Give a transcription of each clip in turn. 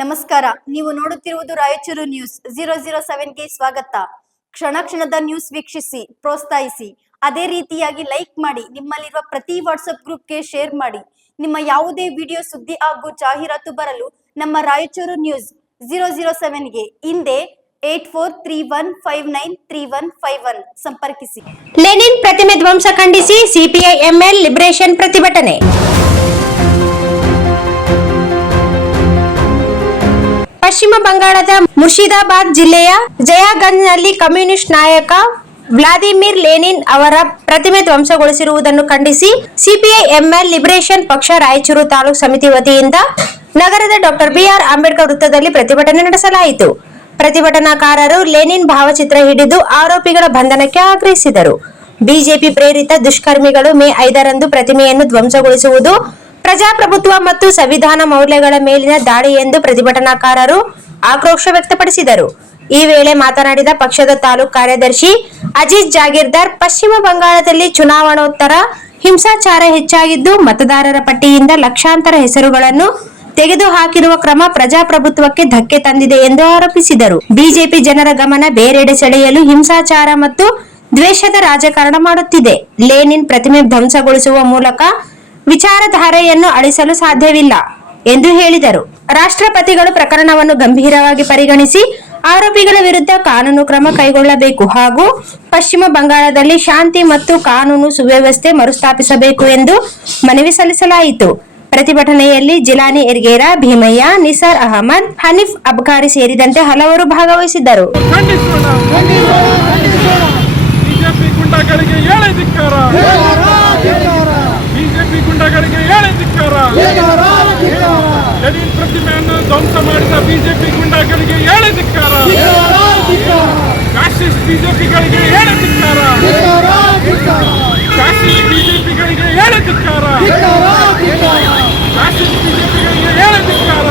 ನಮಸ್ಕಾರ. ನೀವು ನೋಡುತ್ತಿರುವುದು ರಾಯಚೂರು ನ್ಯೂಸ್ 007ಗೆ ಸ್ವಾಗತ. ಕ್ಷಣ ಕ್ಷಣದ ನ್ಯೂಸ್ ವೀಕ್ಷಿಸಿ, ಪ್ರೋತ್ಸಾಹಿಸಿ. ಅದೇ ರೀತಿಯಾಗಿ ಲೈಕ್ ಮಾಡಿ, ನಿಮ್ಮಲ್ಲಿರುವ ಪ್ರತಿ ವಾಟ್ಸ್ಆಪ್ ಗ್ರೂಪ್ಗೆ ಶೇರ್ ಮಾಡಿ. ನಿಮ್ಮ ಯಾವುದೇ ವಿಡಿಯೋ ಸುದ್ದಿ ಹಾಗೂ ಜಾಹೀರಾತು ಬರಲು ನಮ್ಮ ರಾಯಚೂರು ನ್ಯೂಸ್ 007ಗೆ ಹಿಂದೆ 8431593151 ಸಂಪರ್ಕಿಸಿ. ಲೆನಿನ್ ಪ್ರತಿಮೆ ಧ್ವಂಸ ಖಂಡಿಸಿ ಸಿಪಿಐ ಎಂಎಲ್ ಲಿಬರೇಷನ್ ಪ್ರತಿಭಟನೆ. ಪಶ್ಚಿಮ ಬಂಗಾಳದ ಮುರ್ಷಿದಾಬಾದ್ ಜಿಲ್ಲೆಯ ಜಯಾಗಂಜ್ನಲ್ಲಿ ಕಮ್ಯುನಿಸ್ಟ್ ನಾಯಕ ವ್ಲಾದಿಮಿರ್ ಲೆನಿನ್ ಅವರ ಪ್ರತಿಮೆ ಧ್ವಂಸಗೊಳಿಸಿರುವುದನ್ನು ಖಂಡಿಸಿ ಸಿಪಿಐ ಎಂಎಲ್ ಲಿಬರೇಷನ್ ಪಕ್ಷ ರಾಯಚೂರು ತಾಲೂಕು ಸಮಿತಿ ವತಿಯಿಂದ ನಗರದ ಡಾಕ್ಟರ್ ಬಿಆರ್ ಅಂಬೇಡ್ಕರ್ ವೃತ್ತದಲ್ಲಿ ಪ್ರತಿಭಟನೆ ನಡೆಸಲಾಯಿತು. ಪ್ರತಿಭಟನಾಕಾರರು ಲೆನಿನ್ ಭಾವಚಿತ್ರ ಹಿಡಿದು ಆರೋಪಿಗಳ ಬಂಧನಕ್ಕೆ ಆಗ್ರಹಿಸಿದರು. ಬಿಜೆಪಿ ಪ್ರೇರಿತ ದುಷ್ಕರ್ಮಿಗಳು ಮೇ 5ರಂದು ಪ್ರತಿಮೆಯನ್ನು ಧ್ವಂಸಗೊಳಿಸುವುದು ಪ್ರಜಾಪ್ರಭುತ್ವ ಮತ್ತು ಸಂವಿಧಾನ ಮೌಲ್ಯಗಳ ಮೇಲಿನ ದಾಳಿ ಎಂದು ಪ್ರತಿಭಟನಾಕಾರರು ಆಕ್ರೋಶ ವ್ಯಕ್ತಪಡಿಸಿದರು. ಈ ವೇಳೆ ಮಾತನಾಡಿದ ಪಕ್ಷದ ತಾಲೂಕು ಕಾರ್ಯದರ್ಶಿ ಅಜೀಜ್ ಜಾಗೀರ್ದಾರ್, ಪಶ್ಚಿಮ ಬಂಗಾಳದಲ್ಲಿ ಚುನಾವಣೋತ್ತರ ಹಿಂಸಾಚಾರ ಹೆಚ್ಚಾಗಿದ್ದು, ಮತದಾರರ ಪಟ್ಟಿಯಿಂದ ಲಕ್ಷಾಂತರ ಹೆಸರುಗಳನ್ನು ತೆಗೆದುಹಾಕಿರುವ ಕ್ರಮ ಪ್ರಜಾಪ್ರಭುತ್ವಕ್ಕೆ ಧಕ್ಕೆ ತಂದಿದೆ ಎಂದು ಆರೋಪಿಸಿದರು. ಬಿಜೆಪಿ ಜನರ ಗಮನ ಬೇರೆಡೆ ಸೆಳೆಯಲು ಹಿಂಸಾಚಾರ ಮತ್ತು ದ್ವೇಷದ ರಾಜಕಾರಣ ಮಾಡುತ್ತಿದೆ. ಲೆನಿನ್ ಪ್ರತಿಮೆ ಧ್ವಂಸಗೊಳಿಸುವ ಮೂಲಕ ವಿಚಾರಧಾರೆಯನ್ನು ಅಳಿಸಲು ಸಾಧ್ಯವಿಲ್ಲ ಎಂದು ಹೇಳಿದರು. ರಾಷ್ಟ್ರಪತಿಗಳು ಪ್ರಕರಣವನ್ನು ಗಂಭೀರವಾಗಿ ಪರಿಗಣಿಸಿ ಆರೋಪಿಗಳ ವಿರುದ್ಧ ಕಾನೂನು ಕ್ರಮ ಕೈಗೊಳ್ಳಬೇಕು ಹಾಗೂ ಪಶ್ಚಿಮ ಬಂಗಾಳದಲ್ಲಿ ಶಾಂತಿ ಮತ್ತು ಕಾನೂನು ಸುವ್ಯವಸ್ಥೆ ಮರುಸ್ಥಾಪಿಸಬೇಕು ಎಂದು ಮನವಿ ಸಲ್ಲಿಸಲಾಯಿತು. ಪ್ರತಿಭಟನೆಯಲ್ಲಿ ಜಿಲಾನಿ ಎರ್ಗೇರಾ, ಭೀಮಯ್ಯ, ನಿಸಾರ್ ಅಹಮದ್, ಹನೀಫ್ ಅಬ್ಕಾರಿ ಸೇರಿದಂತೆ ಹಲವರು ಭಾಗವಹಿಸಿದ್ದರು. ಬಿಜೆಪಿ ಗುಂಡಗಳಿಗೆ ಹೇಳಿ ಧಿಕ್ಕಾರ. ಲೆನಿನ್ ಪ್ರತಿಮೆಯನ್ನು ಧ್ವಂಸ ಮಾಡಿದ ಬಿಜೆಪಿ ಗುಂಡಗಳಿಗೆ ಹೇಳಿ ಧಿಕ್ಕಾರ. ಫ್ಯಾಸಿಸ್ಟ್ ಬಿಜೆಪಿಗಳಿಗೆ ಹೇಳಿ ಧಿಕ್ಕಾರ. ಫ್ಯಾಸಿಸ್ಟ್ ಬಿಜೆಪಿಗಳಿಗೆ ಹೇಳಿ ಧಿಕ್ಕಾರ. ಫ್ಯಾಸಿಸ್ಟ್ ಬಿಜೆಪಿಗಳಿಗೆ ಹೇಳಿ ಧಿಕ್ಕಾರ.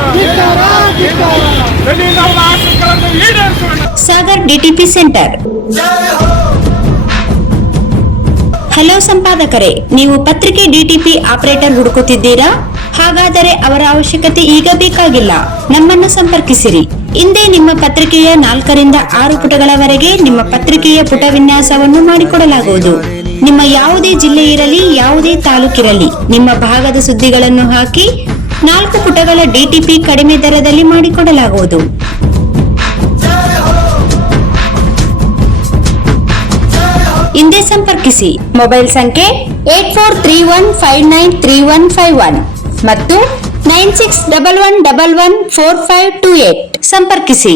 ಲೆನಿನ್ ಅವರ ಆಶಯಗಳನ್ನು ಈಡೇರಿಸೋಣ. Sagar DTP centre. ಹಲೋ ಸಂಪಾದಕರೇ, ನೀವು ಪತ್ರಿಕೆ ಡಿಟಿಪಿ ಆಪರೇಟರ್ ಹುಡುಕುತ್ತಿದ್ದೀರಾ? ಹಾಗಾದರೆ ಅವರ ಅವಶ್ಯಕತೆ ಈಗ ಬೇಕಾಗಿಲ್ಲ. ನಮ್ಮನ್ನು ಸಂಪರ್ಕಿಸಿರಿ. ಇಂದೇ ನಿಮ್ಮ ಪತ್ರಿಕೆಯ 4ರಿಂದ 6 ಪುಟಗಳವರೆಗೆ ನಿಮ್ಮ ಪತ್ರಿಕೆಯ ಪುಟ ವಿನ್ಯಾಸವನ್ನು ಮಾಡಿಕೊಡಲಾಗುವುದು. ನಿಮ್ಮ ಯಾವುದೇ ಜಿಲ್ಲೆ ಇರಲಿ, ಯಾವುದೇ ತಾಲೂಕಿರಲಿ, ನಿಮ್ಮ ಭಾಗದ ಸುದ್ದಿಗಳನ್ನು ಹಾಕಿ 4 ಪುಟಗಳ ಡಿಟಿಪಿ ಕಡಿಮೆ ದರದಲ್ಲಿ ಮಾಡಿಕೊಡಲಾಗುವುದು. ಹಿಂದೆ ಸಂಪರ್ಕಿಸಿ. ಮೊಬೈಲ್ ಸಂಖ್ಯೆ 8431593151 ಮತ್ತು 9611114528 ಸಂಪರ್ಕಿಸಿ.